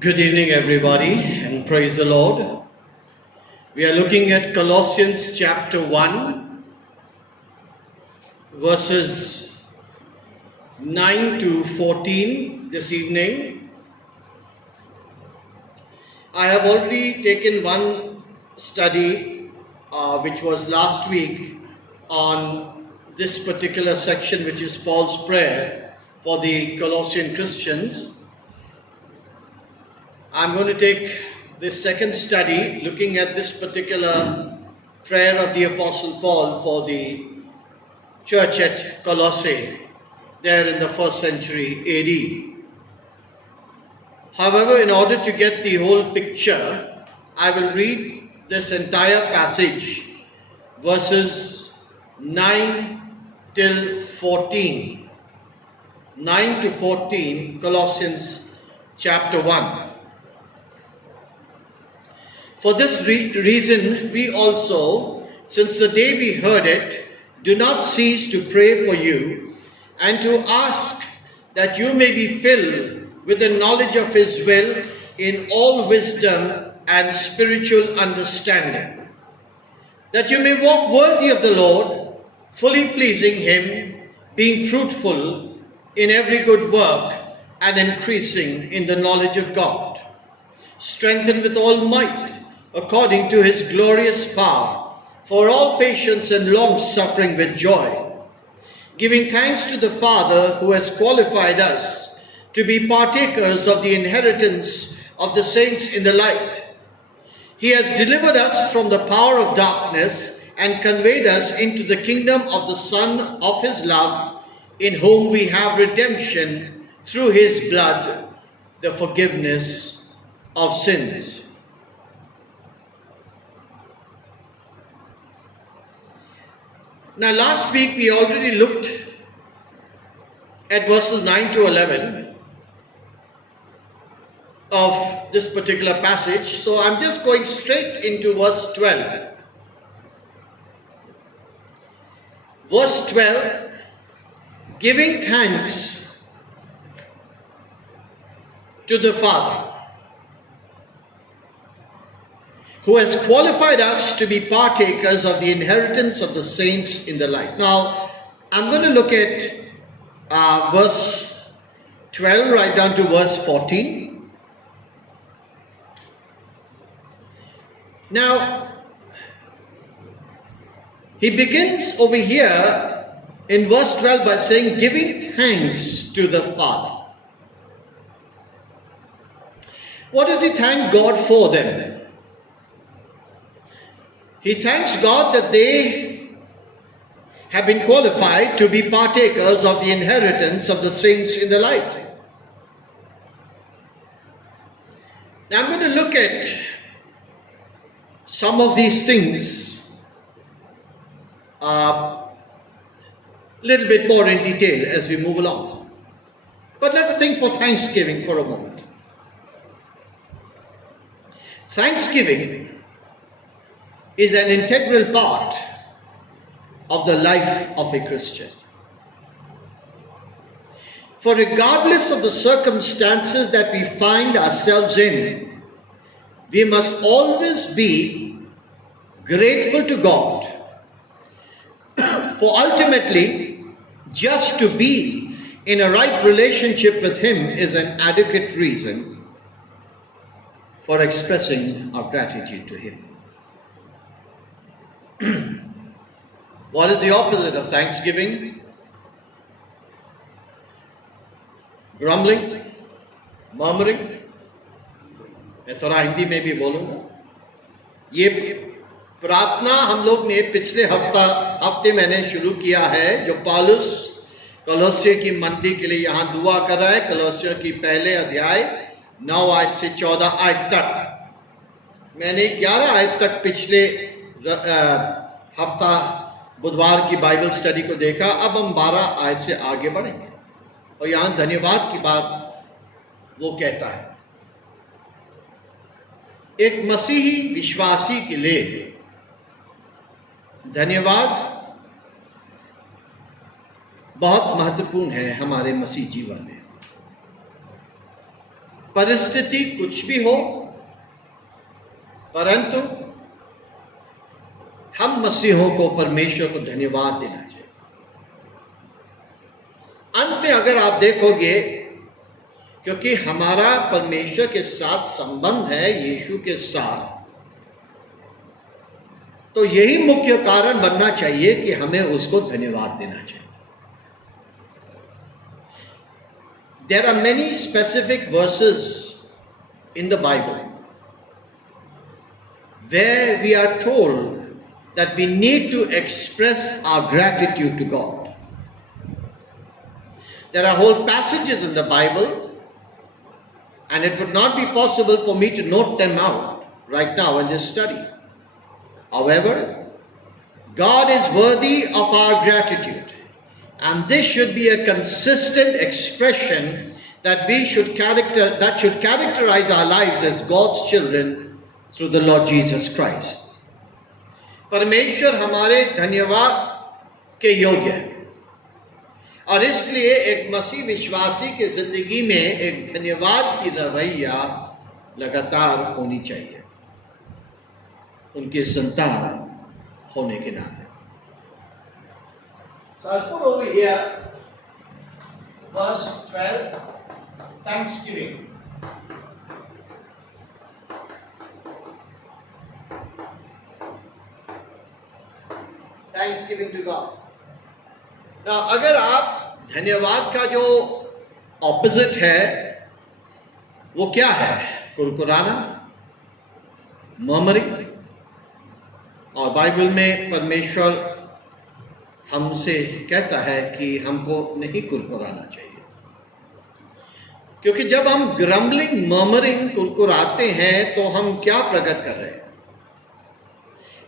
Good evening, everybody, and praise the Lord. We are looking at Colossians chapter 1, verses 9 to 14 this evening. I have already taken one study, which was last week, on this particular section, which is Paul's prayer for the Colossian Christians. I'm going to take this second study looking at this particular prayer of the Apostle Paul for the church at Colossae, there in the first century AD. However, in order to get the whole picture, I will read this entire passage, verses 9 till 14. 9 to 14, Colossians chapter 1. For this reason, we also, since the day we heard it, do not cease to pray for you and to ask that you may be filled with the knowledge of His will in all wisdom and spiritual understanding, that you may walk worthy of the Lord, fully pleasing Him, being fruitful in every good work and increasing in the knowledge of God, strengthened with all might, according to His glorious power, for all patience and long-suffering with joy, giving thanks to the Father who has qualified us to be partakers of the inheritance of the saints in the light. He has delivered us from the power of darkness and conveyed us into the kingdom of the Son of His love, in whom we have redemption through His blood, the forgiveness of sins. Now, last week we already looked at verses 9 to 11 of this particular passage, so I'm just going straight into verse 12. Verse 12, giving thanks to the Father, who has qualified us to be partakers of the inheritance of the saints in the light. Now, I'm going to look at verse 12 right down to verse 14. Now, he begins over here in verse 12 by saying, giving thanks to the Father. What does he thank God for then? He thanks God that they have been qualified to be partakers of the inheritance of the saints in the light. Now I'm going to look at some of these things a little bit more in detail as we move along. But let's think for Thanksgiving for a moment. Thanksgiving is an integral part of the life of a Christian. For regardless of the circumstances that we find ourselves in, we must always be grateful to God. For ultimately, just to be in a right relationship with Him is an adequate reason for expressing our gratitude to Him. What is the opposite of thanksgiving? Grumbling, murmuring. मैं थोड़ा हिंदी में भी बोलूँगा. ये प्रार्थना हम लोग ने पिछले हफ्ते मैंने शुरू किया है, जो पौलुस कलोसियों की मंडी के लिए यहाँ दुआ कर रहा है. कलोसियों की पहले अध्याय 9 आयत से 14 आयत तक. मैंने 11 आयत तक पिछले हफ्ता बुधवार की बाइबल स्टडी को देखा. अब हम 12 आयत से आगे बढ़ेंगे और यहाँ धन्यवाद की बात वो कहता है. एक मसीही विश्वासी के लिए धन्यवाद बहुत महत्वपूर्ण है हमारे मसीह जीवन में. परिस्थिति कुछ भी हो, परंतु हम मसीहों को परमेश्वर को धन्यवाद देना चाहिए। अंत में अगर आप देखोगे, क्योंकि हमारा परमेश्वर के साथ संबंध है, यीशु के साथ, तो यही मुख्य कारण बनना चाहिए कि हमें उसको धन्यवाद देना चाहिए। There are many specific verses in the Bible where we are told that we need to express our gratitude to God. There are whole passages in the Bible, and it would not be possible for me to note them out right now in this study. However, God is worthy of our gratitude, and this should be a consistent expression that should characterize our lives as God's children through the Lord Jesus Christ. परमेश्वर हमारे धन्यवाद के योग्य है, और इसलिए एक मसीह विश्वासी की जिंदगी में एक धन्यवाद की रवैया लगातार होनी चाहिए, उनके संतान होने के नाते। So I'll put over here verse 12, Thanksgiving. Thanksgiving to God. Now, अगर आप धन्यवाद का जो ऑपोजिट है वो क्या है? कुरकुराना, मर्मरिंग। और बाइबल में परमेश्वर हमसे कहता है कि हमको नहीं कुरकुराना चाहिए, क्योंकि जब हम ग्रम्बलिंग, मर्मरिंग, कुरकुराते हैं तो हम क्या प्रकट कर रहे हैं?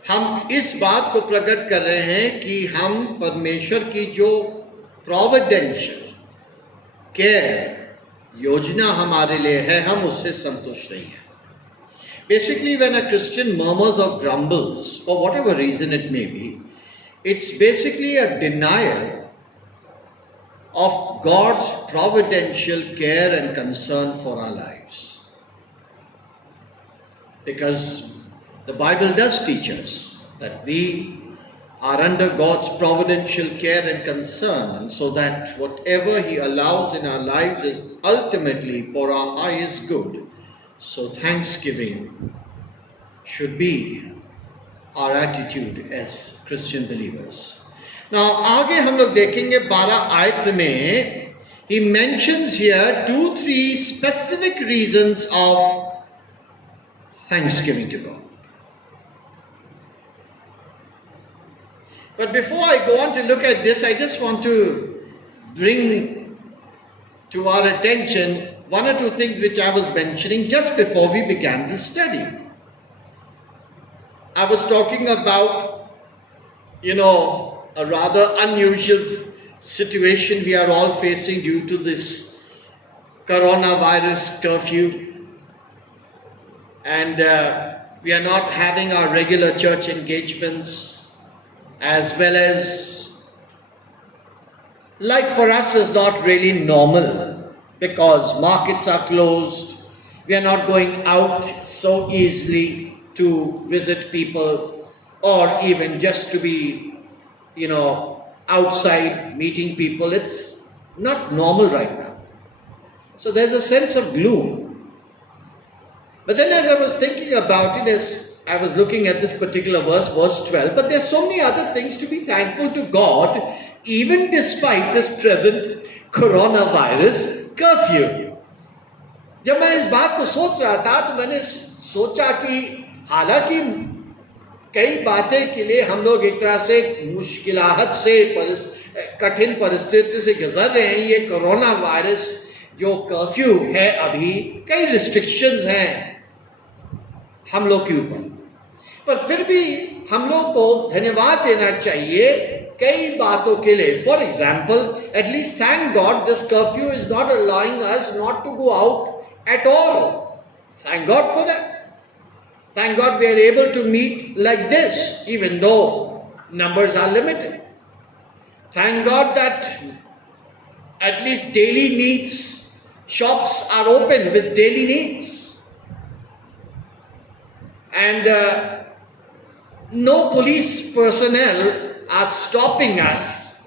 हम इस बात को प्रकट कर रहे हैं कि हम परमेश्वर की जो प्रोविडेंशियल केयर योजना हमारे लिए है, हम उससे संतुष्ट नहीं हैं। Basically, when a Christian murmurs or grumbles, for whatever reason it may be, it's basically a denial of God's providential care and concern for our lives. Because the Bible does teach us that we are under God's providential care and concern, and so that whatever He allows in our lives is ultimately for our highest good. So thanksgiving should be our attitude as Christian believers. Now, आगे हम लोग देखेंगे 12 आयत में, he mentions here 2-3 specific reasons of thanksgiving to God. But before I go on to look at this, I just want to bring to our attention one or two things which I was mentioning just before we began this study. I was talking about, a rather unusual situation we are all facing due to this coronavirus curfew. And we are not having our regular church engagements, as well as life for us is not really normal because markets are closed. We are not going out so easily to visit people or even just to be, outside meeting people. It's not normal right now. So there's a sense of gloom. But then as I was thinking about it, as I was looking at this particular verse 12, but there's so many other things to be thankful to God, even despite this present coronavirus curfew. जब मैं इस बात को सोच रहा था तो मैंने सोचा कि हालांकि कई बातें के लिए हम लोग एक तरह से मुश्किलाहत से कठिन परिस्थिति से गुजर रहे हैं। ये कोरोना वायरस जो कर्फ्यू है, अभी कई रिस्ट्रिक्शंस हैं हम लोग के ऊपर, पर फिर भी हम लोग को धन्यवाद देना चाहिए कई बातों के लिए. For example, at least thank God this curfew is not allowing us not to go out at all. Thank God for that. Thank God we are able to meet like this, even though numbers are limited. Thank God that at least daily needs shops are open with daily needs. And no police personnel are stopping us.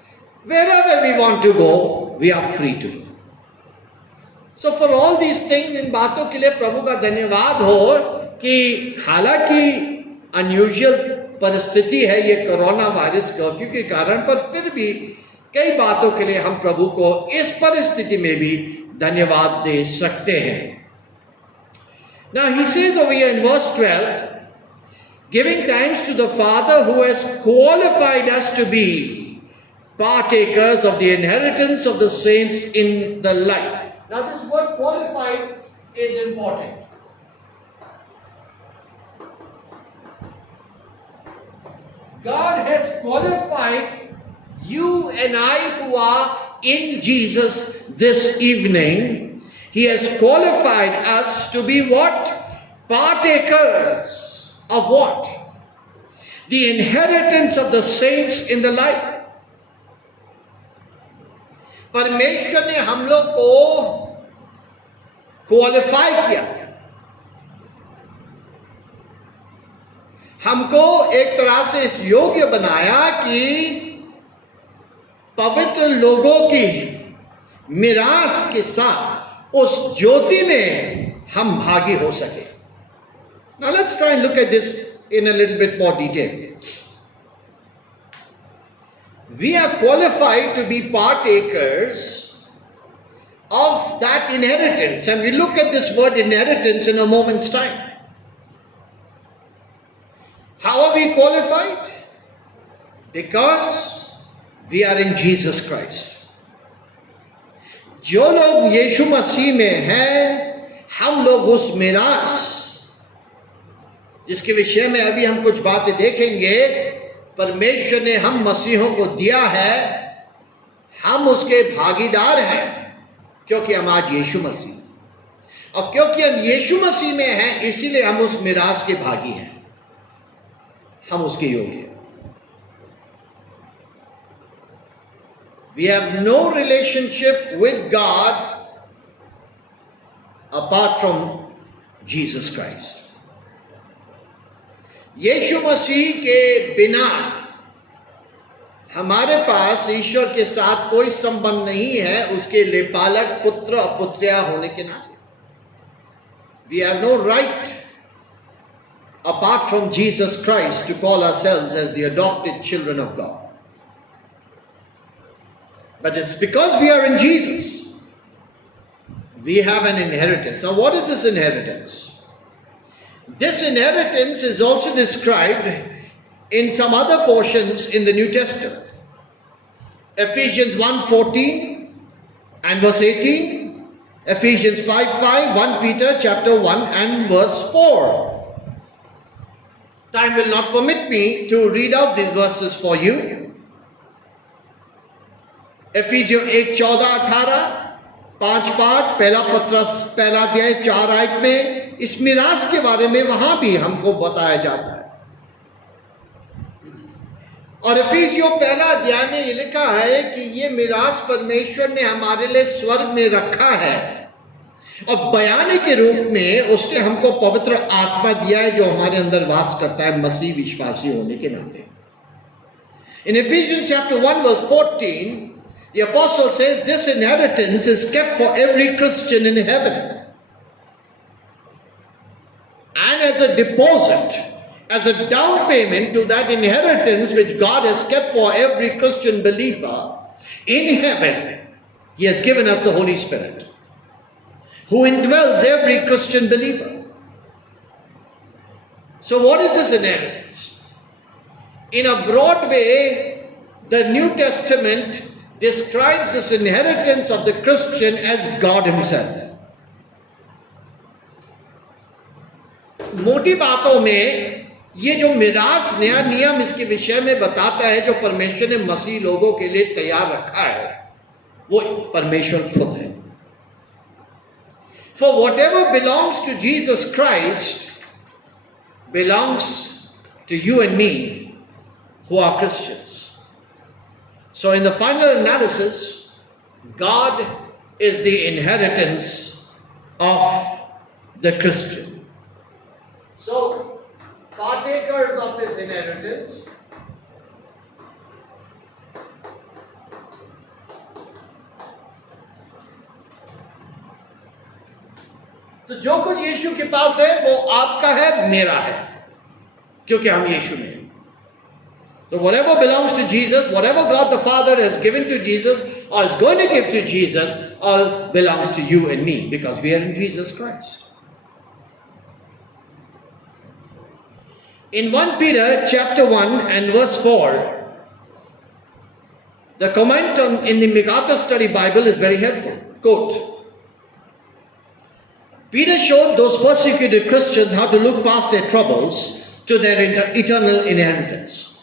Wherever we want to go, we are free to go. So for all these things, इन बातों के लिए प्रभु का धन्यवाद हो कि हालांकि unusual परिस्थिति है ये कोरोना वायरस कर्फ्यू के कारण, पर फिर भी कई बातों के लिए हम प्रभु को इस परिस्थिति में भी धन्यवाद दे सकते हैं. Now he says over here in verse 12, giving thanks to the Father who has qualified us to be partakers of the inheritance of the saints in the light. Now this word qualified is important. God has qualified you and I who are in Jesus this evening. He has qualified us to be what? Partakers of what? The inheritance of the saints in the light. परमेश्वर ने हम लोग को qualify किया, हमको एक तरह से इस योग्य बनाया कि पवित्र लोगों की मिरास के साथ उस ज्योति में हम भागी हो सके. Now let's try and look at this in a little bit more detail. We are qualified to be partakers of that inheritance, and we look at this word inheritance in a moment's time. How are we qualified? Because we are in Jesus Christ. जो लोग यीशु मसीह में हैं, हम लोग उस मिरास जिसके विषय में अभी हम कुछ बातें देखेंगे, परमेश्वर ने हम मसीहों को दिया है, हम उसके भागीदार हैं क्योंकि हम आज यीशु मसीह, और क्योंकि हम यीशु मसीह में हैं इसीलिए हम उस मिरास के भागी हैं, हम उसके योग्य हैं. We have no relationship with God apart from Jesus Christ. यीशु मसीह के बिना हमारे पास ईश्वर के साथ कोई संबंध नहीं है, उसके लेपालक पुत्र और पुत्रिया होने के नाते. We have no right apart from Jesus Christ to call ourselves as the adopted children of God. But it's because we are in Jesus, we have an inheritance. Now what is this inheritance? This inheritance is also described in some other portions in the New Testament. Ephesians 1:14 and verse 18, Ephesians 5:5, 1 Peter chapter 1 and verse 4. Time will not permit me to read out these verses for you. Ephesians 1:14-18, 5:5, पहला पत्रस पहला अध्याय 4 आयत में इस मिरास के बारे में वहां भी हमको बताया जाता है. और एफिसियों पहला अध्याय में ये लिखा है कि ये मिरास परमेश्वर ने हमारे लिए स्वर्ग में रखा है, और बयाने के रूप में उसने हमको पवित्र आत्मा दिया है जो हमारे अंदर वास करता है मसीह विश्वासी होने के नाते. In Ephesians chapter 1 verse 14, the apostle says this inheritance is kept for every Christian in heaven. And as a deposit, as a down payment to that inheritance which God has kept for every Christian believer in heaven, He has given us the Holy Spirit, who indwells every Christian believer. So what is this inheritance? In a broad way, the New Testament describes this inheritance of the Christian as God Himself. मोटी बातों में ये जो मिरास नया नियम इसके विषय में बताता है जो परमेश्वर ने मसीह लोगों के लिए तैयार रखा है, वो परमेश्वर खुद है. For whatever belongs to Jesus Christ belongs to you and me who are Christians. So in the final analysis, God is the inheritance of the Christian. So, partakers of his inheritance तो जो कुछ यीशु के पास है वो आपका है, मेरा है, क्योंकि हम यीशु में हैं. So whatever belongs to Jesus, whatever God the Father has given to Jesus or is going to give to Jesus, all belongs to you and me because we are in Jesus Christ. In 1 Peter chapter 1 and verse 4, the comment in the MacArthur Study Bible is very helpful. Quote, Peter showed those persecuted Christians how to look past their troubles to their eternal inheritance.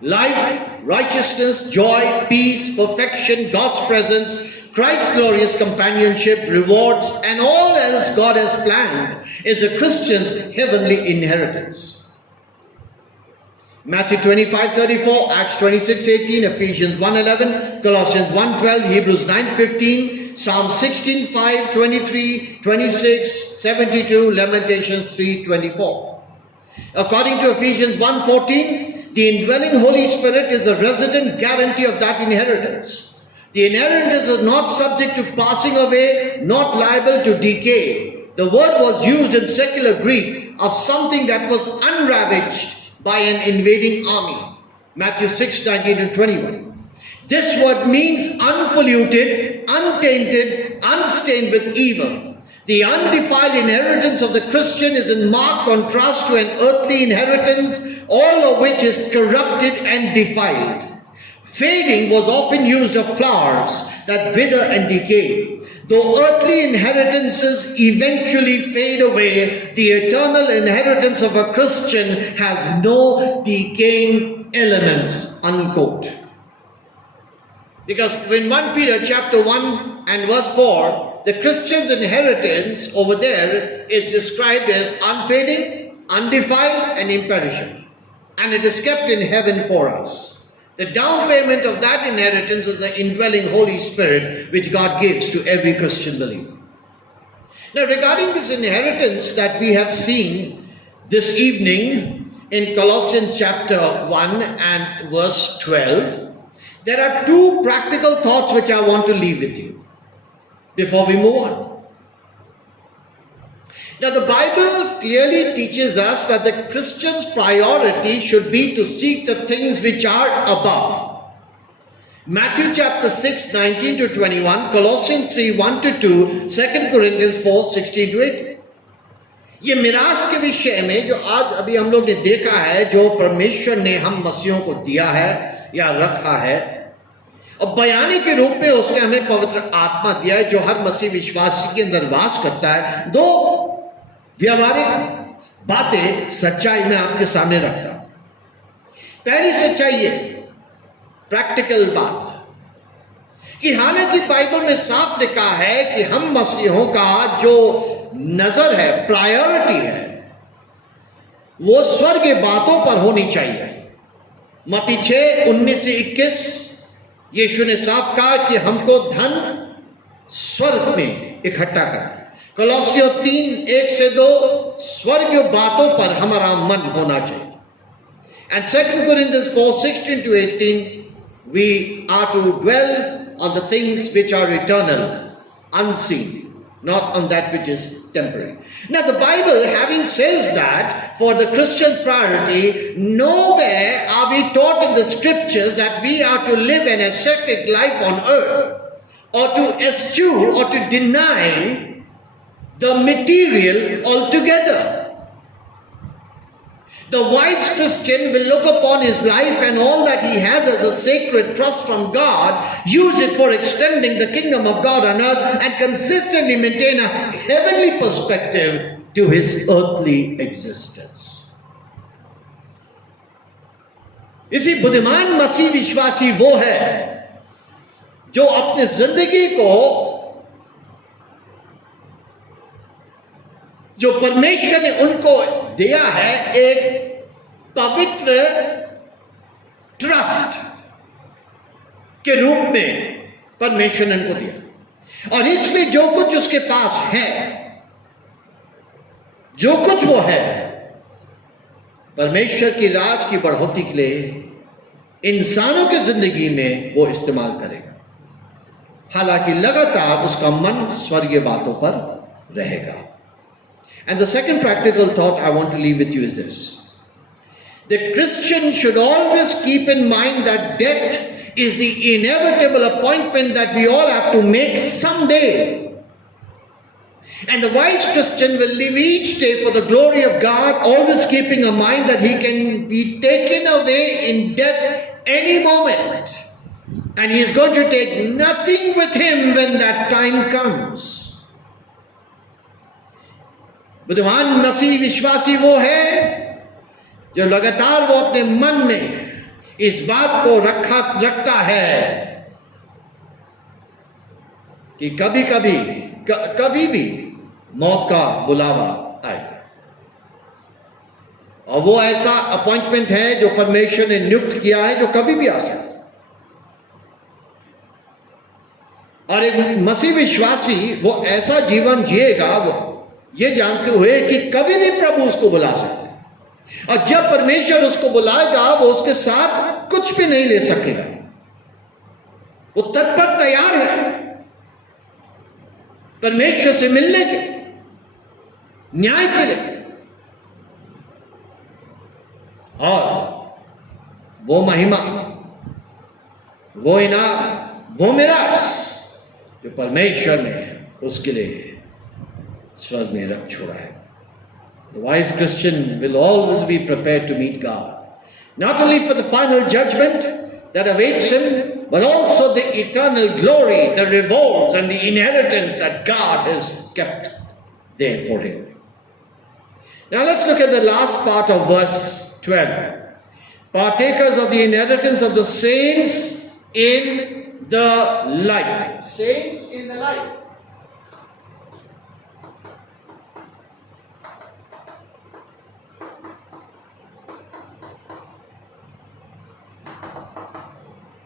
Life, righteousness, joy, peace, perfection, God's presence, Christ's glorious companionship, rewards, and all else God has planned is a Christian's heavenly inheritance. Matthew 25:34, Acts 26:18, Ephesians 1:11, Colossians 1:12, Hebrews 9:15, Psalm 16:5, 23, 26, 72, Lamentations 3:24. According to Ephesians 1:14, the indwelling Holy Spirit is the resident guarantee of that inheritance. The inheritance is not subject to passing away, not liable to decay. The word was used in secular Greek of something that was unravaged by an invading army. Matthew 6:19-21. This word means unpolluted, untainted, unstained with evil. The undefiled inheritance of the Christian is in marked contrast to an earthly inheritance, all of which is corrupted and defiled. Fading was often used of flowers that wither and decay. Though earthly inheritances eventually fade away, the eternal inheritance of a Christian has no decaying elements, unquote. Because in 1 Peter chapter 1 and verse 4, the Christian's inheritance over there is described as unfading, undefiled, and imperishable. And it is kept in heaven for us. The down payment of that inheritance is the indwelling Holy Spirit which God gives to every Christian believer. Now, regarding this inheritance that we have seen this evening in Colossians chapter 1 and verse 12, there are two practical thoughts which I want to leave with you before we move on. Now, the Bible clearly teaches us that the Christian's priority should be to seek the things which are above. Matthew chapter 6, 19-21, Colossians 3, 1-2, 2 Corinthians 4, 16-18. ये मिरास के विषय में जो आज अभी हम लोग ने देखा है, जो परमेश्वर ने हम मसीहों को दिया है या रखा है, और बयानी के रूप में उसने हमें पवित्र आत्मा दिया है जो हर मसीह विश्वासी के अंदर वास करता है. दो व्यावहारिक बातें सच्चाई में आपके सामने रखता हूं. पहली सच्चाई ये प्रैक्टिकल बात कि हालांकि बाइबल में साफ लिखा है कि हम मसीहों का जो नजर है, प्रायोरिटी है, वो स्वर्ग की बातों पर होनी चाहिए. मत्ती 6, 19-21 यीशु ने साफ कहा कि हमको धन स्वर्ग में इकट्ठा करना. कलोसियों 3, 1-2 स्वर्गीय बातों पर हमारा मन होना चाहिए. And 2 Corinthians 4, 16-18, we are to dwell on the things which are eternal, unseen, not on that which is temporary. Now the Bible having says that for the Christian priority, nowhere are we taught in the scriptures that we are to live an ascetic life on earth or to eschew or to deny the material altogether. The wise Christian will look upon his life and all that he has as a sacred trust from God, use it for extending the kingdom of God on earth, and consistently maintain a heavenly perspective to his earthly existence. इसी बुद्धिमान मसीह विश्वासी वो है जो अपनी जिंदगी को जो परमेश्वर ने उनको दिया है एक पवित्र ट्रस्ट के रूप में परमेश्वर ने उनको दिया. और इसलिए जो कुछ उसके पास है, जो कुछ वो है, परमेश्वर की राज की बढ़ोतरी के लिए इंसानों की जिंदगी में वो इस्तेमाल करेगा, हालांकि लगातार उसका मन स्वर्गीय बातों पर रहेगा. And the second practical thought I want to leave with you is this: the Christian should always keep in mind that death is the inevitable appointment that we all have to make someday. And the wise Christian will live each day for the glory of God, always keeping in mind that he can be taken away in death any moment. And he is going to take nothing with him when that time comes. बुद्धिमान मसीह विश्वासी वो है जो लगातार वो अपने मन में इस बात को रखता है कि कभी भी मौत का बुलावा आएगा. और वो ऐसा अपॉइंटमेंट है जो परमेश्वर ने नियुक्त किया है, जो कभी भी आ सकता है. और एक मसीह विश्वासी वो ऐसा जीवन जिएगा, वो ये जानते हुए कि कभी भी प्रभु उसको बुला सकते हैं, और जब परमेश्वर उसको बुलाएगा वो उसके साथ कुछ भी नहीं ले सकेगा. वो तत्पर तैयार है परमेश्वर से मिलने के, न्याय के लिए. और वो महिमा, वो इनाम, वो मिरास जो परमेश्वर ने उसके लिए स्वर्ग में रख छोड़ा है. The wise Christian will always be prepared to meet God, not only for the final judgment that awaits him, but also the eternal glory, the rewards and the inheritance that God has kept there for him. Now let's look at the last part of verse 12. Partakers of the inheritance of the saints in the light. Saints in the light.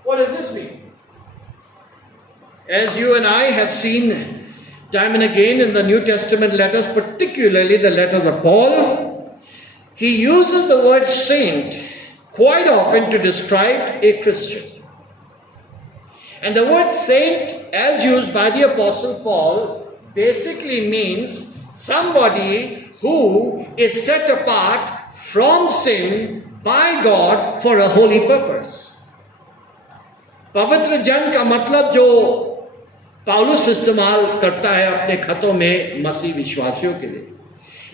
What does this mean? As you and I have seen time and again in the New Testament letters, particularly the letters of Paul, he uses the word saint quite often to describe a Christian. And the word saint, as used by the Apostle Paul, basically means somebody who is set apart from sin by God for a holy purpose. पवित्र जन का मतलब जो पौलुस इस्तेमाल करता है अपने खतों में मसीह विश्वासियों के लिए,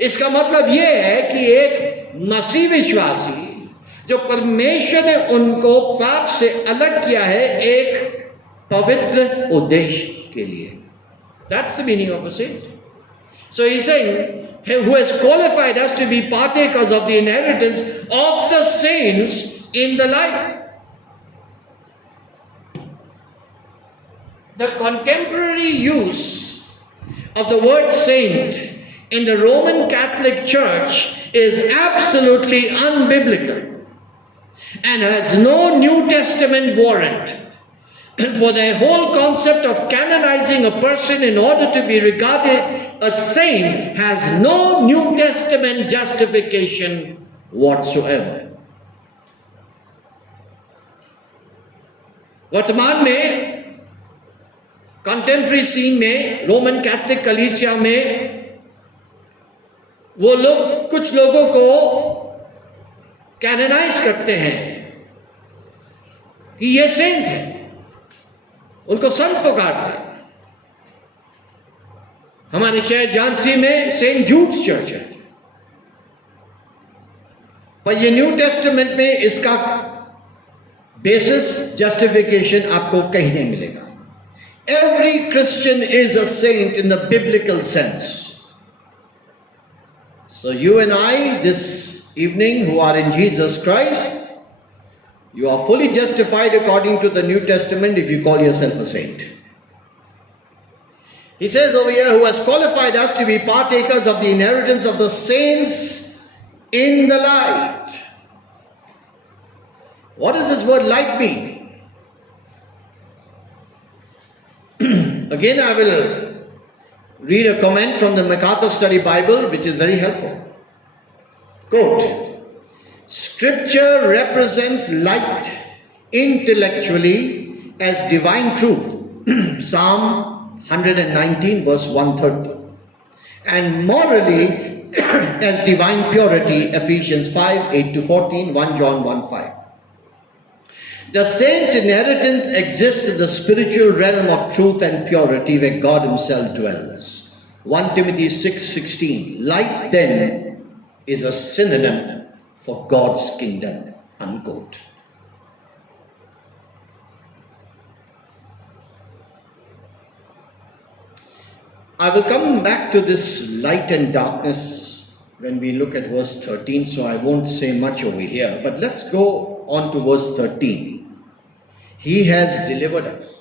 इसका मतलब यह है कि एक मसीह विश्वासी जो परमेश्वर ने उनको पाप से अलग किया है एक पवित्र उद्देश्य के लिए. That's the meaning of a saint. So he's saying, who has qualified us to be partakers of the inheritance of the saints in the light. The contemporary use of the word saint in the Roman Catholic Church is absolutely unbiblical and has no New Testament warrant. For the whole concept of canonizing a person in order to be regarded a saint has no New Testament justification whatsoever. वर्तमान में contemporary scene में Roman Catholic कलीसिया में वो लोग कुछ लोगों को कैनोनाइज करते हैं कि ये सेंट है, उनको संत पुकारते हैं. हमारे शहर झांसी में सेंट जूड चर्च है, पर ये न्यू टेस्टामेंट में इसका बेसिस जस्टिफिकेशन आपको कहीं नहीं मिलेगा. Every Christian is a saint in the biblical sense. So you and I this evening who are in Jesus Christ, you are fully justified according to the New Testament if you call yourself a saint. He says over here, who has qualified us to be partakers of the inheritance of the saints in the light. What does this word light mean? Again, I will read a comment from the MacArthur Study Bible, which is very helpful. Quote, Scripture represents light intellectually as divine truth, Psalm 119 verse 130, and morally as divine purity, Ephesians 5, 8-14, 1 John 1, 5. The saints' inheritance exists in the spiritual realm of truth and purity where God Himself dwells. 1 Timothy 6:16. Light then is a synonym for God's kingdom. Unquote. I will come back to this light and darkness when we look at verse 13, so I won't say much over here. But let's go on to verse 13. He has delivered us.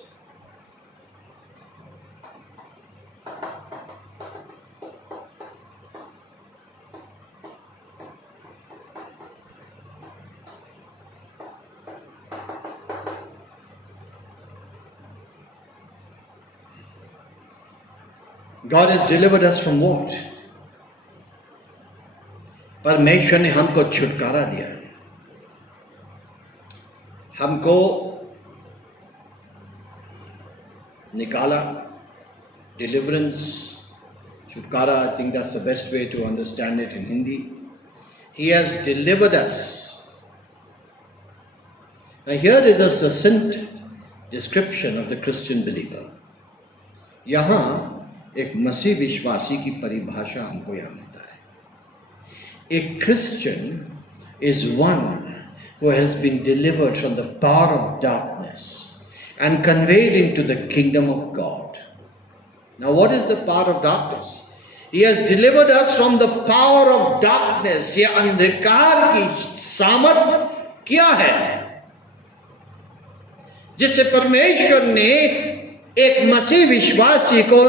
God has delivered us from what? परमेश्वर ने हमको छुटकारा दिया, हमको निकाला. Deliverance, छुटकारा, I think that's the best way to understand it in Hindi. He has delivered us. Now here is a succinct description of the Christian believer. यहाँ एक मसीह विश्वासी की परिभाषा हमको यहाँ मिलता है. A Christian is one who has been delivered from the power of darkness and conveyed into the kingdom of God. Now what is the power of darkness? He has delivered us from the power of darkness. ये अंधकार की सामर्थ क्या है जिससे परमेश्वर ने एक मसीह विश्वासी को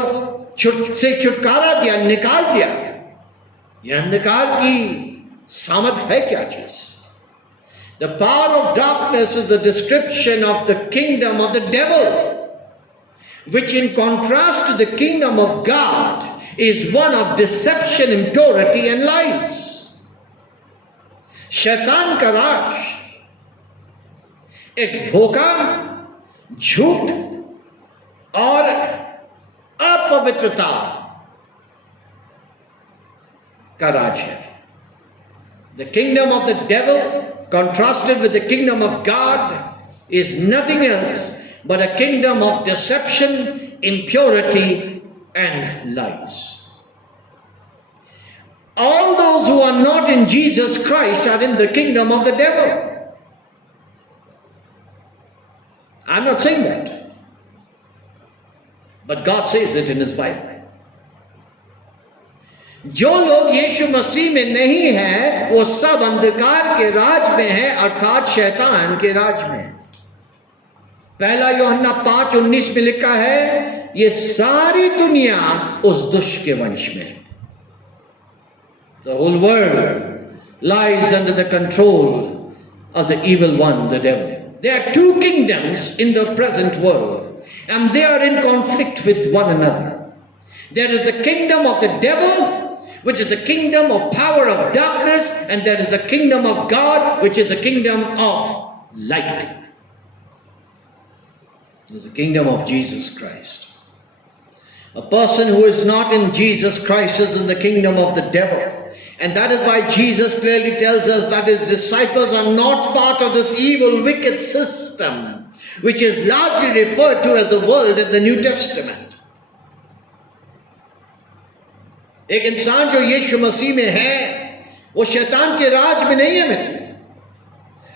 से छुटकारा दिया, निकाल दिया. यह अंधकार की सामर्थ है क्या चीज? The power of darkness is the description of the kingdom of the devil, which in contrast to the kingdom of God is one of deception, impurity and lies. शैतान का राज एक धोखा, झूठ और अपवित्रता का राज है. The kingdom of the devil contrasted with the kingdom of God is nothing else but a kingdom of deception, impurity and lies. All those who are not in Jesus Christ are in the kingdom of the devil. I'm not saying that, but God says it in His Bible. जो लोग यीशु मसीह में नहीं हैं वो सब अंधकार के राज में हैं, अर्थात शैतान के राज में. पहला यूहन्ना 5:19 में लिखा है ये सारी दुनिया उस दुष्ट के वंश में. The whole world lies under the control of the evil one, the devil. There are two kingdoms in the present world and they are in conflict with one another. There is the kingdom of the devil, which is the kingdom of power of darkness, and there is the kingdom of God, which is the kingdom of light. There is the kingdom of Jesus Christ. A person who is not in Jesus Christ is in the kingdom of the devil. And that is why Jesus clearly tells us that His disciples are not part of this evil, wicked system, which is largely referred to as the world in the New Testament. एक इंसान जो यीशु मसीह में है वो शैतान के राज में नहीं है मित्र.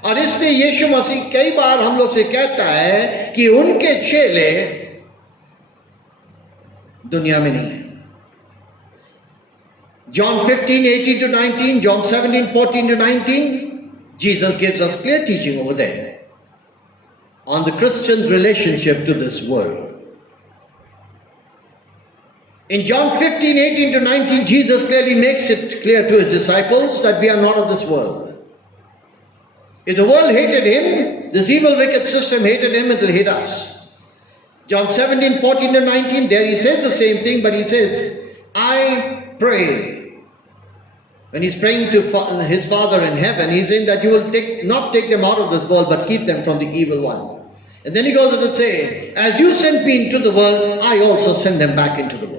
और इसलिए यीशु मसीह कई बार हम लोग से कहता है कि उनके चेले दुनिया में नहीं है. John 15:18-19, John 17:14-19, Jesus gives us clear teaching over there on the Christian's relationship to this world. In John 15:18-19, Jesus clearly makes it clear to His disciples that we are not of this world. If the world hated Him, this evil wicked system hated Him, it will hate us. John 17:14 to 19, there he says the same thing, but he says, I pray. When he's praying to his Father in heaven, he's saying that you will not take them out of this world, but keep them from the evil one. And then he goes on to say, as you sent me into the world, I also send them back into the world.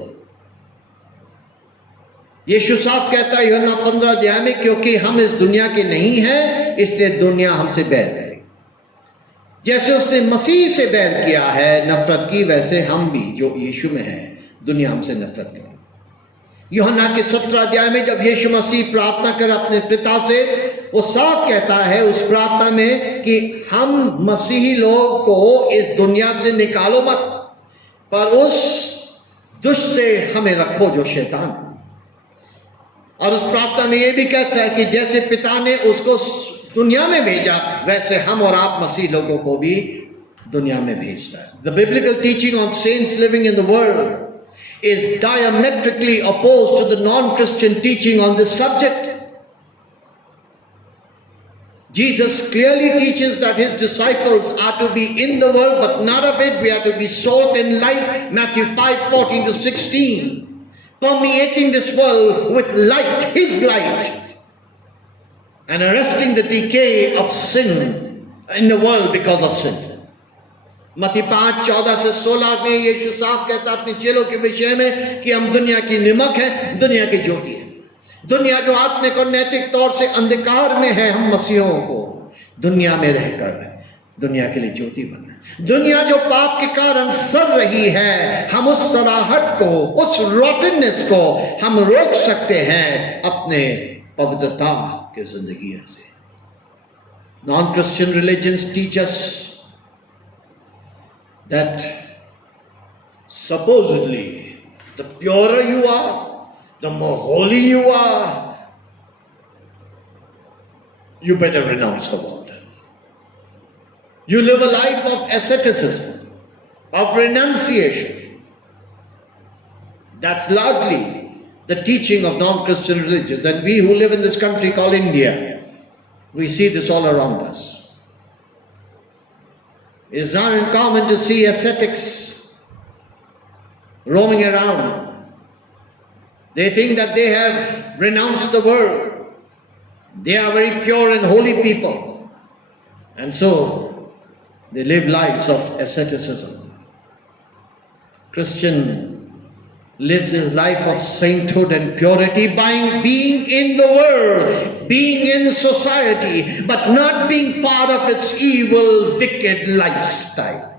यीशु साफ कहता है यूहन्ना 15 अध्याय में, क्योंकि हम इस दुनिया के नहीं हैं, इसलिए दुनिया हमसे बैर करेगी। जैसे उसने मसीह से बैर किया है, नफरत की, वैसे हम भी जो यीशु में हैं, दुनिया हमसे नफरत करेगी। यूहन्ना के 17 अध्याय में जब यीशु मसीह प्रार्थना कर अपने पिता से, वो साफ कहता है उस प्रार्थना में कि हम मसीही लोग को इस दुनिया से निकालो मत, पर उस दुष्ट से हमें रखो जो शैतान है। और उस प्रार्थना में ये भी कहता है कि जैसे पिता ने उसको दुनिया में भेजा, वैसे हम और आप मसीह लोगों को भी दुनिया में भेजता है। The biblical teaching on saints living in the world is diametrically opposed to the non-Christian teaching on this subject. Jesus clearly teaches that his disciples are to be in the world, but not of it. We are to be salt and light. Matthew 5:14 to 16. Permeating this world with light, his light, and arresting the decay of sin in the world because of sin. मत्ती 5:14 से 16 में यीशु साफ कहता है अपने चेलों के विषय में कि हम दुनिया की नमक है, दुनिया की ज्योति है। दुनिया जो आत्मिक और नैतिक तौर से अंधकार में है, हम मसीहों को दुनिया में रहकर दुनिया के लिए ज्योति बने। दुनिया जो पाप के कारण सड़ रही है, हम उस सड़ाहट को, उस रोटननेस को हम रोक सकते हैं अपने पवित्रता के जिंदगी से। Non-Christian religions teach us that supposedly the purer you are, the more holy you are, you better renounce the world. You live a life of asceticism, of renunciation. That's largely the teaching of non-Christian religions. And we who live in this country called India, we see this all around us. It is not uncommon to see ascetics roaming around. They think that they have renounced the world. They are very pure and holy people. And so they live lives of asceticism. Christian lives his life of sainthood and purity by being in the world, being in society, but not being part of its evil, wicked lifestyle.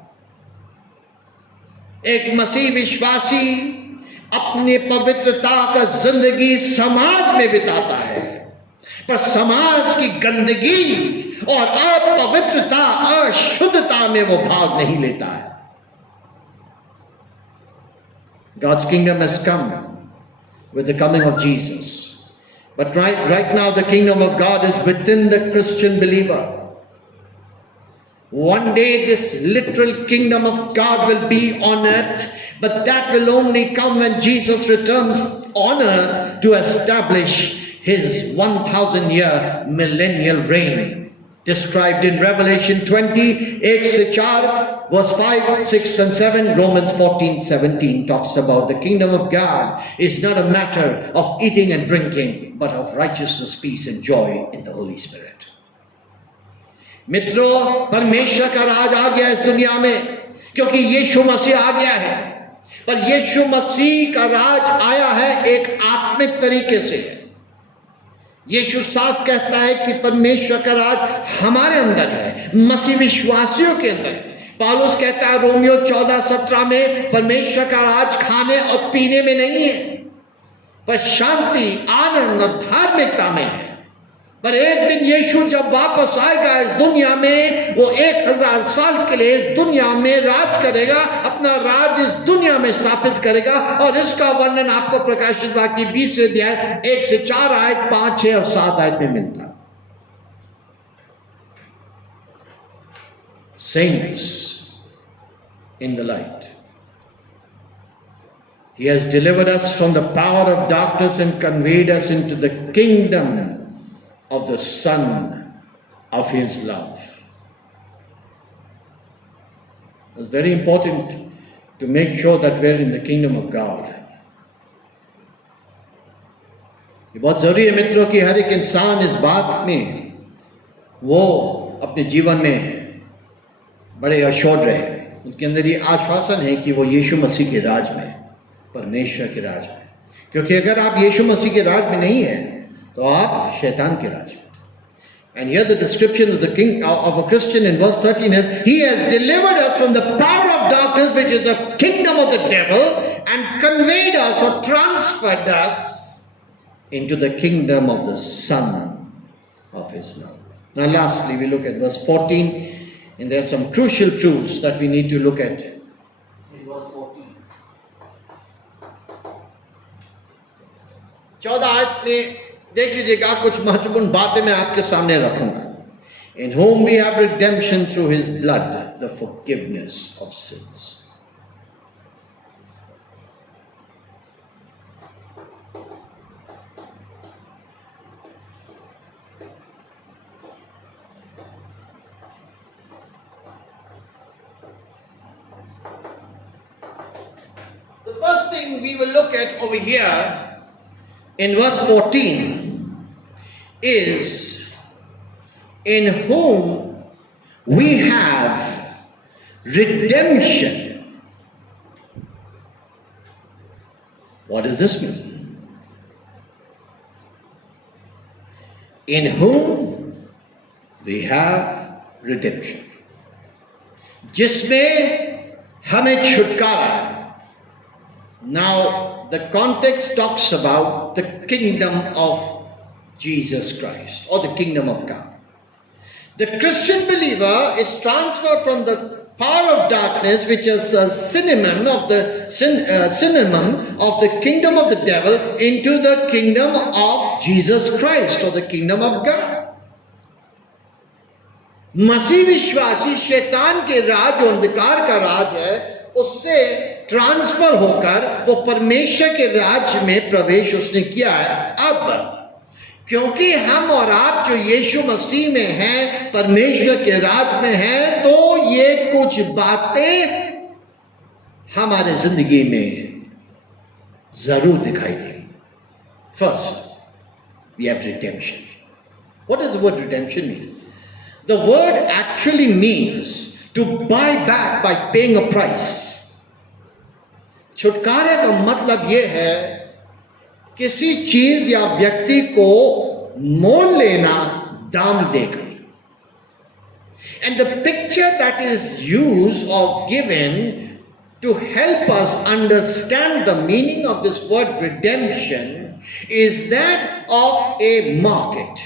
एक मसीह विश्वासी अपने पवित्रता का जिंदगी समाज में बिताता है, पर समाज की गंदगी और अपवित्रता, अशुद्धता में वो भाग नहीं लेता है। God's kingdom has come with the coming of Jesus. But right now the kingdom of God is within the Christian believer. One day this literal kingdom of God will be on earth, but that will only come when Jesus returns on earth to establish his 1,000-year millennial reign. Described in Revelation 20, 1-4, verse 5, 6 and 7, Romans 14:17 talks about the kingdom of God is not a matter of eating and drinking, but of righteousness, peace and joy in the Holy Spirit. मित्रों, परमेश्वर का राज आ गया इस दुनिया में क्योंकि यीशु मसीह आ गया है, पर यीशु मसीह का राज आया है एक आत्मिक तरीके से। यीशु साफ कहता है कि परमेश्वर का राज हमारे अंदर है, मसीह विश्वासियों के अंदर है। पौलुस कहता है रोमियो 14:17 में, परमेश्वर का राज खाने और पीने में नहीं है, पर शांति, आनंद और धार्मिकता में है। पर एक दिन यीशु जब वापस आएगा इस दुनिया में, वो 1000 साल के लिए इस दुनिया में राज करेगा, अपना राज इस दुनिया में स्थापित करेगा। और इसका वर्णन आपको प्रकाशित वाक्य 20 अध्याय 1-4 आयत 5, 6 और 7 आयत में मिलता है। Saints in the light. He has delivered us from the power of darkness and conveyed us into the kingdom of the Son of his love. It's very important to make sure that we're in the kingdom of God. ये बहुत ज़रूरी है मित्रों कि हर एक इंसान इस बात में वो अपने जीवन में बड़े अशोर रहे, उनके अंदर ये आश्वासन है कि वो यीशु मसीह के राज में, परमेश्वर के राज में, क्योंकि अगर आप यीशु मसीह के राज में नहीं हैं तो आप शैतान के राज में. And here the description of the king of a Christian in verse 13 is, he has delivered us from the power of darkness, which is the kingdom of the devil, and conveyed us or transferred us into the kingdom of the Son of his love. Now lastly, we look at verse 14, and there are some crucial truths that we need to look at in verse 14. 14 आयत में देख लीजिएगा, कुछ महत्वपूर्ण बातें मैं आपके सामने रखूंगा. In whom we have redemption through his blood, the forgiveness of sins. The first thing we will look at over here in verse 14 is, in whom we have redemption. What does this mean? In whom we have redemption. जिसमें हमें छुटकारा. Now the context talks about the kingdom of Jesus Christ, or the kingdom of God. The Christian believer is transferred from the power of darkness, which is a synonym of the kingdom of the devil, into the kingdom of Jesus Christ, or the kingdom of God. मसीह विश्वासी शैतान के राज और अंधकार का राज है, उससे transfer होकर वो परमेश्वर के राज में प्रवेश उसने किया है. अब क्योंकि हम और आप जो यीशु मसीह में हैं, परमेश्वर के राज में हैं, तो ये कुछ बातें हमारे जिंदगी में जरूर दिखाई देंगी. First, we have redemption. What does the word redemption mean? The word actually means to buy back by paying a price. छुटकारे का मतलब यह है किसी चीज या व्यक्ति को मोल लेना, दाम देकर. And the picture that is used or given to help us understand the meaning of this word redemption is that of a market.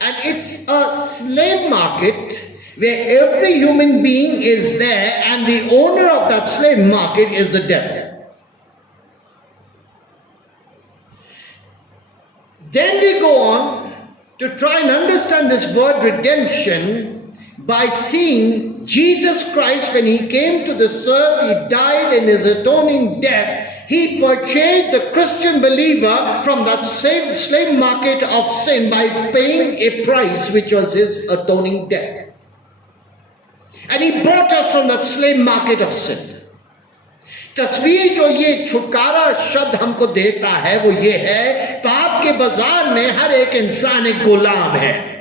And it's a slave market where every human being is there, and the owner of that slave market is the devil. Then we go on to try and understand this word redemption by seeing Jesus Christ. When he came to this earth, he died in his atoning death. He purchased the Christian believer from that same slave market of sin by paying a price, which was his atoning death. And he brought us from that slave market of sin. तस्वीर जो ये छुटकारा शब्द हमको देता है वो ये है, पाप के बाजार में हर एक इंसान एक गुलाम है.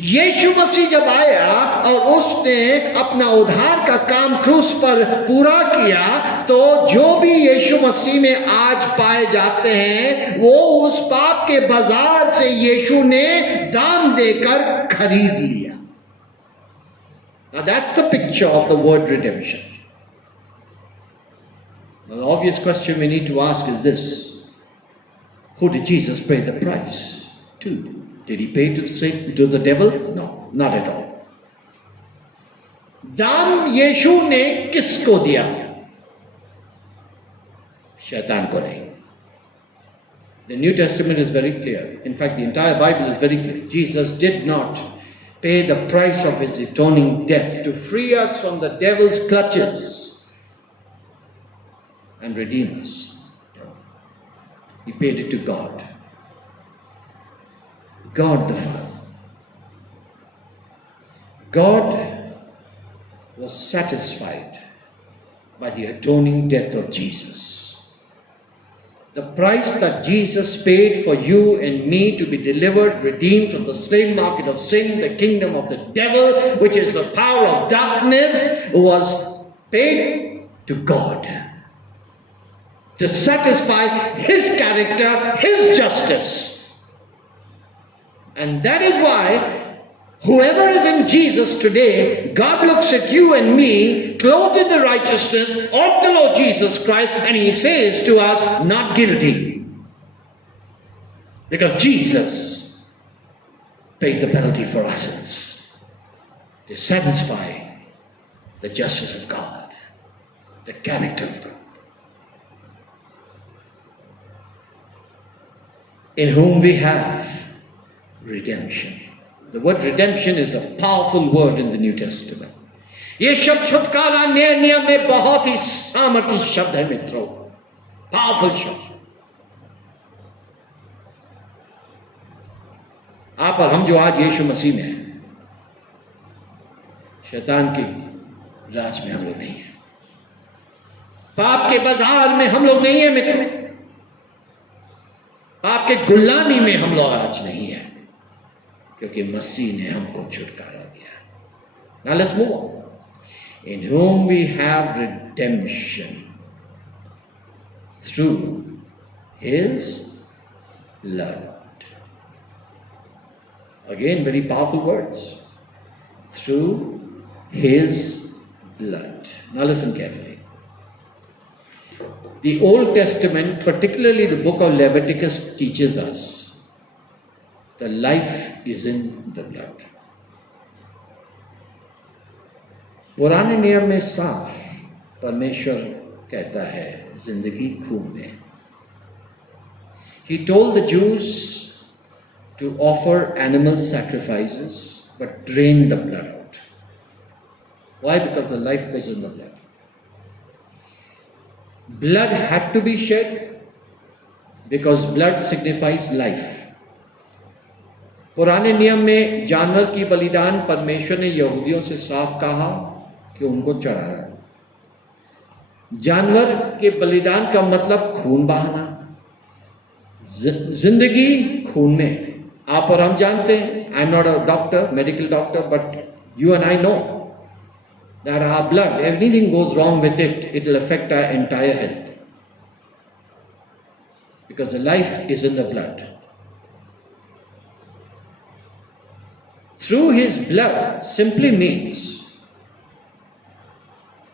यीशु मसीह जब आया और उसने अपना उद्धार का काम क्रूस पर पूरा किया, तो जो भी यीशु मसीह में आज पाए जाते हैं वो उस पाप के बाजार से यीशु ने दाम देकर खरीद लिया. Now that's the picture of the word redemption. Now the obvious question we need to ask is this: who did Jesus pay the price to? Did he pay to Satan, to the devil? No, not at all. दाम यीशु ने किसको दिया? शैतान को नहीं. The New Testament is very clear. In fact, the entire Bible is very clear. Jesus did not pay the price of his atoning death to free us from the devil's clutches and redeem us. He paid it to God. God the Father. God was satisfied by the atoning death of Jesus. The price that Jesus paid for you and me to be delivered, redeemed from the slave market of sin, the kingdom of the devil, which is the power of darkness, was paid to God to satisfy His character, His justice. And that is why whoever is in Jesus today, God looks at you and me, clothed in the righteousness of the Lord Jesus Christ, and He says to us, not guilty. Because Jesus paid the penalty for our sins to satisfy the justice of God, the character of God, in whom we have redemption. The word redemption is a powerful word in the New Testament. ये शब्द छुटकारा नए नियम में बहुत ही सामर्थ्य शब्द है मित्रों, पावरफुल शब्द। आप और हम जो आज यीशु मसीह में हैं, शैतान के राज में हम लोग नहीं हैं, पाप के बाजार में हम लोग नहीं हैं मित्रों, पाप के गुलामी में हम लोग आज नहीं हैं, क्योंकि मसीह ने हमको छुटकारा दिया। Now let's move on. In whom we have redemption through His blood. Again, very powerful words. Through His blood. Now listen carefully. The Old Testament, particularly the book of Leviticus, teaches us the life is in the blood. पुराने नियम में साफ परमेश्वर कहता है जिंदगी खून में. He told the Jews to offer animal sacrifices but drain the blood out. Why? Because the life was in the blood. Blood had to be shed because blood signifies life. पुराने नियम में जानवर की बलिदान परमेश्वर ने यहूदियों से साफ कहा कि उनको चढ़ाया. जानवर के बलिदान का मतलब खून बहाना, जिंदगी खून में. आप और हम जानते हैं, I am not a doctor, medical doctor, but you and I know that our blood, if anything goes wrong with it, it will affect our entire health. Because the life is in the blood. Through His blood simply means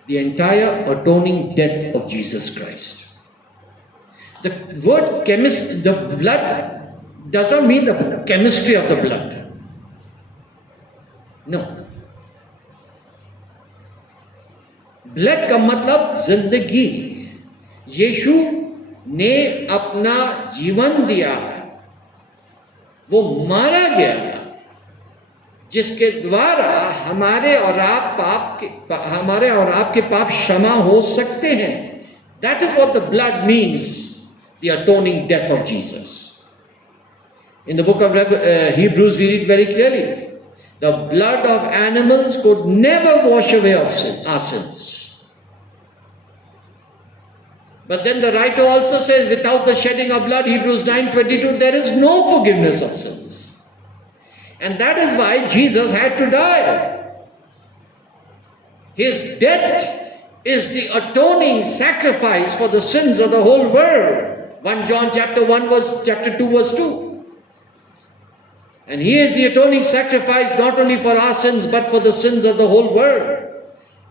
the entire atoning death of Jesus Christ. The word the blood does not mean the chemistry of the blood. No. Blood का मतलब जिंदगी. यीशु ने अपना जीवन दिया, वो मारा गया, जिसके द्वारा हमारे और आपके पाप क्षमा हो सकते हैं. That is what the blood means, the atoning death of Jesus. In the book of Hebrews we read very clearly, the blood of animals could never wash away our sins. But then the writer also says, without the shedding of blood, Hebrews 9:22, there is no forgiveness of sins. And that is why Jesus had to die. His death is the atoning sacrifice for the sins of the whole world. 1 John chapter 2 verse 2. And He is the atoning sacrifice not only for our sins but for the sins of the whole world.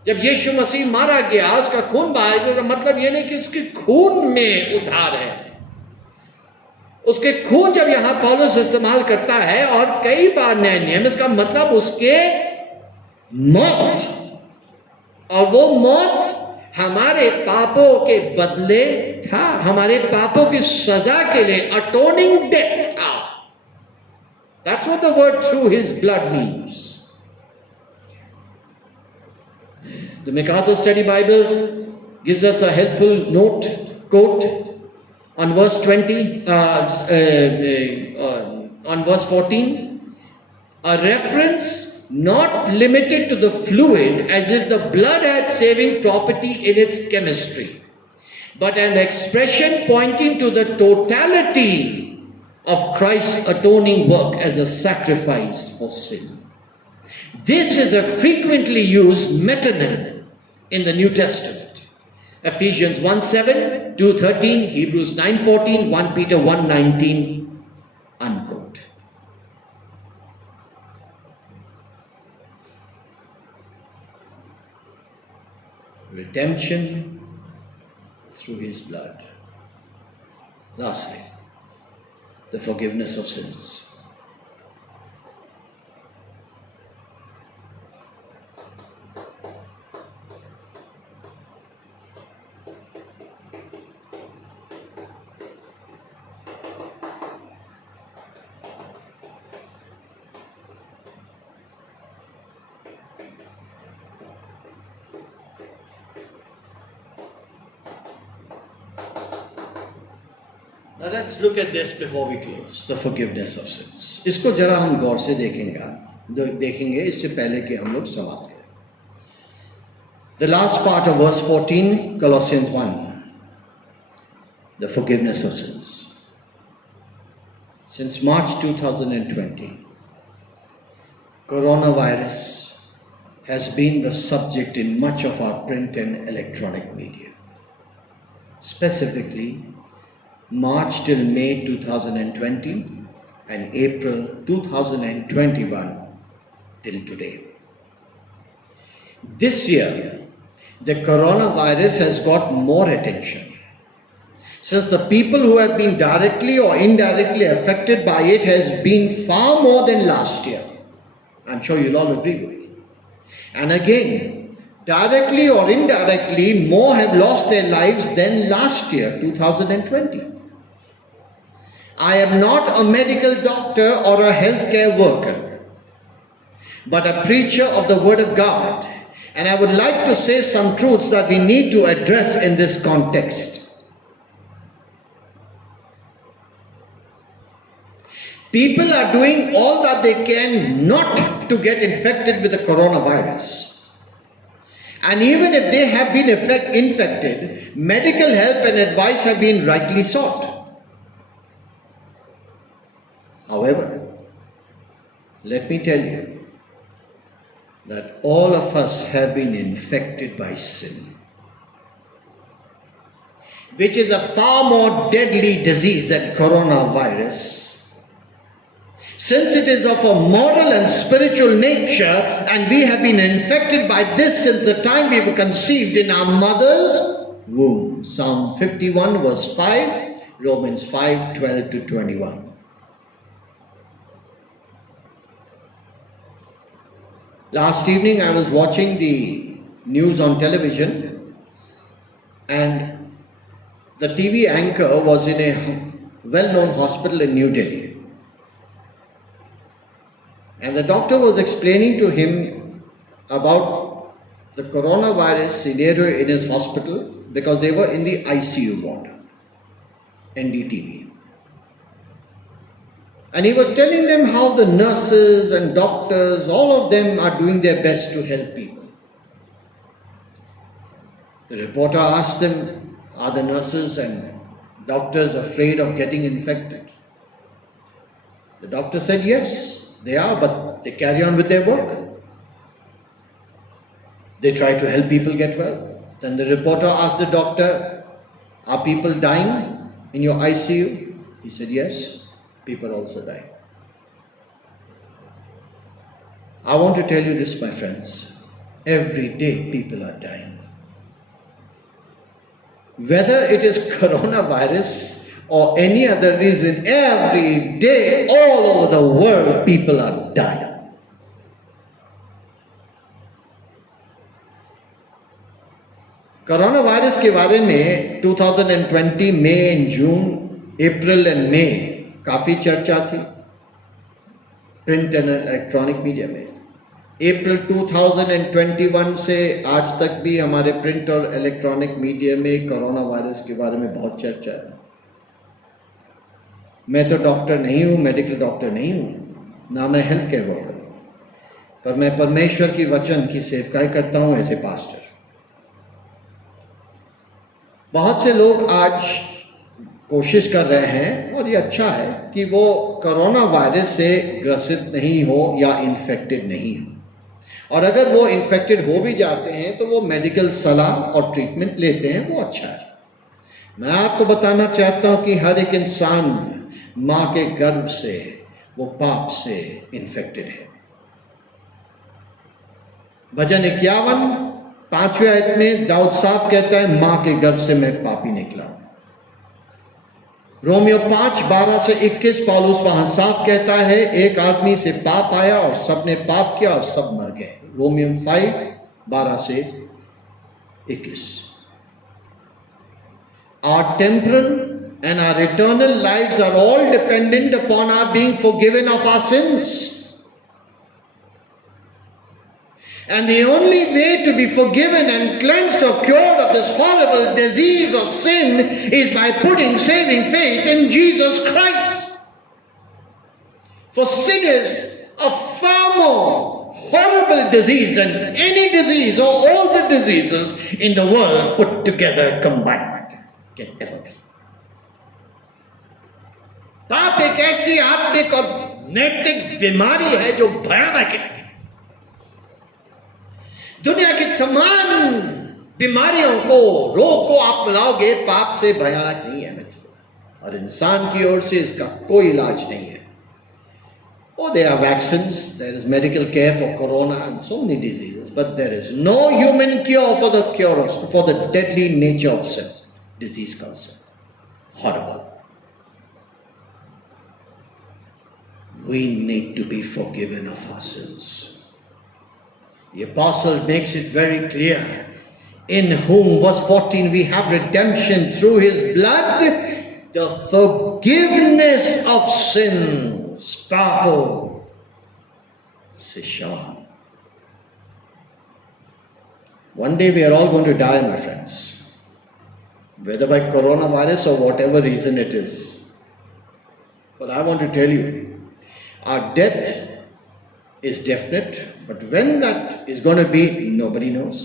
जब यीशु मसीह मारा गया, उसका खून बहाया गया, तो मतलब ये नहीं कि उसके खून में उद्धार है. उसके खून जब यहां पौलुस इस्तेमाल करता है और कई बार नए नियम, इसका मतलब उसके मौत, और वो मौत हमारे पापों के बदले था, हमारे पापों की सजा के लिए अटोनिंग डेथ था. That's what the word through His blood means. The MacArthur Study Bible gives us a helpful quote on verse 20, on verse 14, a reference not limited to the fluid as if the blood had saving property in its chemistry, but an expression pointing to the totality of Christ's atoning work as a sacrifice for sin. This is a frequently used metonym in the New Testament. Ephesians 1:7, 2:13, Hebrews 9:14, 1 Peter 1:19, unquote. Redemption through his blood. Lastly, the forgiveness of sins. Now let's look at this before we close. The forgiveness of sins. इसको जरा हम गौर से देखेंगे इससे पहले कि हम लोग समाप्त करें. The last part of verse 14, Colossians 1. The forgiveness of sins. Since March 2020, coronavirus has been the subject in much of our print and electronic media. Specifically, March till May 2020 and April 2021 till today. This year, the coronavirus has got more attention, since the people who have been directly or indirectly affected by it has been far more than last year. I'm sure you'll all agree with me. And again, directly or indirectly, more have lost their lives than last year, 2020. I am not a medical doctor or a healthcare worker, but a preacher of the Word of God, and I would like to say some truths that we need to address in this context. People are doing all that they can not to get infected with the coronavirus. And even if they have been infected, medical help and advice have been rightly sought. However, let me tell you that all of us have been infected by sin, which is a far more deadly disease than coronavirus, since it is of a moral and spiritual nature, and we have been infected by this since the time we were conceived in our mother's womb. Psalm 51 verse 5, Romans 5:12 to 21. Last evening I was watching the news on television, and the TV anchor was in a well-known hospital in New Delhi. And the doctor was explaining to him about the coronavirus scenario in his hospital, because they were in the ICU ward, NDTV. And he was telling them how the nurses and doctors, all of them are doing their best to help people. The reporter asked them, are the nurses and doctors afraid of getting infected? The doctor said, yes, they are, but they carry on with their work. They try to help people get well. Then the reporter asked the doctor, are people dying in your ICU? He said, yes. People also die. I want to tell you this, my friends. Every day people are dying. Whether it is coronavirus or any other reason, every day all over the world people are dying. Coronavirus के बारे में 2020 May and June, April and May काफ़ी चर्चा थी print and electronic media में. अप्रैल 2021 से आज तक भी हमारे प्रिंट और इलेक्ट्रॉनिक मीडिया में कोरोना वायरस के बारे में बहुत चर्चा है. मैं तो डॉक्टर नहीं हूँ, मेडिकल डॉक्टर नहीं हूँ, ना मैं हेल्थ केयर वर्कर हूँ. पर मैं परमेश्वर की वचन की सेवकाई करता हूं एज ए पास्टर। बहुत से लोग आज कोशिश कर रहे हैं, और ये अच्छा है, कि वो कोरोना वायरस से ग्रसित नहीं हो या इन्फेक्टेड नहीं हो, और अगर वो इन्फेक्टेड हो भी जाते हैं तो वो मेडिकल सलाह और ट्रीटमेंट लेते हैं, वो अच्छा है। मैं आपको बताना चाहता हूं कि हर एक इंसान मां के गर्भ से वो पाप से इन्फेक्टेड है। भजन 51 5वें आयत में दाऊद साफ कहता है, मां के गर्भ से मैं पापी निकला। रोमियो 5:12 से 21 पौलुस वहां साफ कहता है, एक आदमी से पाप आया और सबने पाप किया और सब मर गए। रोमियो 5:12 से 21। Our temporal and our eternal lives are all dependent upon our being forgiven of our sins. And the only way to be forgiven and cleansed or cured of this horrible disease of sin is by putting saving faith in Jesus Christ. For sin is a far more horrible disease than any disease or all the diseases in the world put together combined can ever be. पाप एक ऐसी आत्मिक और नैतिक बीमारी है जो भयानक है। दुनिया की तमाम बीमारियों को, रोग को आप मिलाओगे, पाप से भयानक नहीं है मित्रों, और इंसान की ओर से इसका कोई इलाज नहीं है। Oh, there are vaccines, there is medical care for corona and so many diseases, but there is no human cure for the deadly nature of sin, disease called sin. Horrible. We need to be forgiven of our sins. The apostle makes it very clear. In whom, verse 14, we have redemption through his blood, the forgiveness of sins. Papo Sishan. One day we are all going to die, my friends. Whether by coronavirus or whatever reason it is. But I want to tell you, our death is definite, but when that is going to be, nobody knows.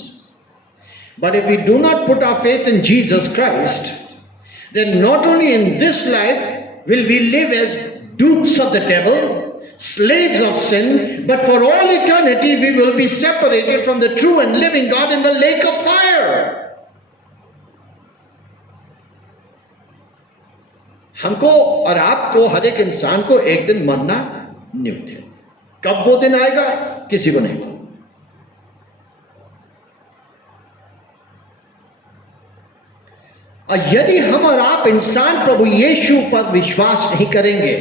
But if we do not put our faith in Jesus Christ, then not only in this life will we live as dupes of the devil, slaves of sin, but for all eternity we will be separated from the true and living God in the lake of fire. हमको और आपको, हर एक इंसान को एक दिन मरना नियुक्त है। कब वो दिन आएगा किसी को नहीं मालूम। और यदि हम और आप इंसान प्रभु यीशु पर विश्वास नहीं करेंगे,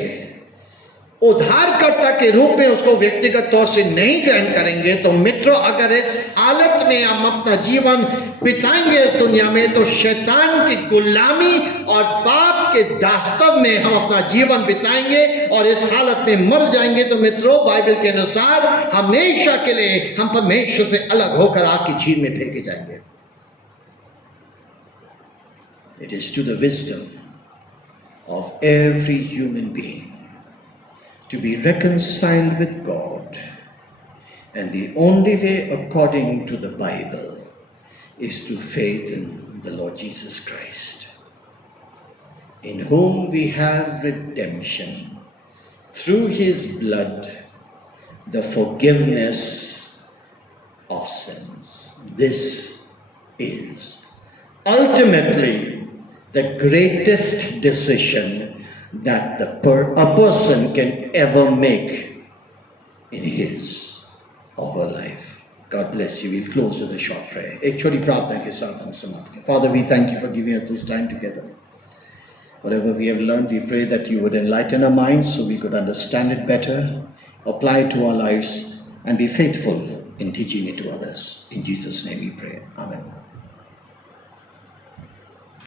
उद्धारकर्ता के रूप में उसको व्यक्तिगत तौर से नहीं ग्रहण करेंगे, तो मित्रों, अगर इस हालत में हम अपना जीवन बिताएंगे इस दुनिया में, तो शैतान की गुलामी और पाप के दास्तव में हम अपना जीवन बिताएंगे और इस हालत में मर जाएंगे। तो मित्रों, बाइबल के अनुसार हमेशा के लिए हम परमेश्वर से अलग होकर आग की झील में फेंके जाएंगे। It is to the wisdom of every human being to be reconciled with God, and the only way according to the Bible is to faith in the Lord Jesus Christ, in whom we have redemption through his blood, the forgiveness of sins. This is ultimately the greatest decision that a person can ever make in his or her life. God bless you. We'll close with a short prayer. एक छोटी प्रार्थना के साथ हम समाप्त करें. Father, we thank you for giving us this time together. Whatever we have learned, we pray that you would enlighten our minds so we could understand it better, apply it to our lives, and be faithful in teaching it to others. In Jesus' name we pray. Amen.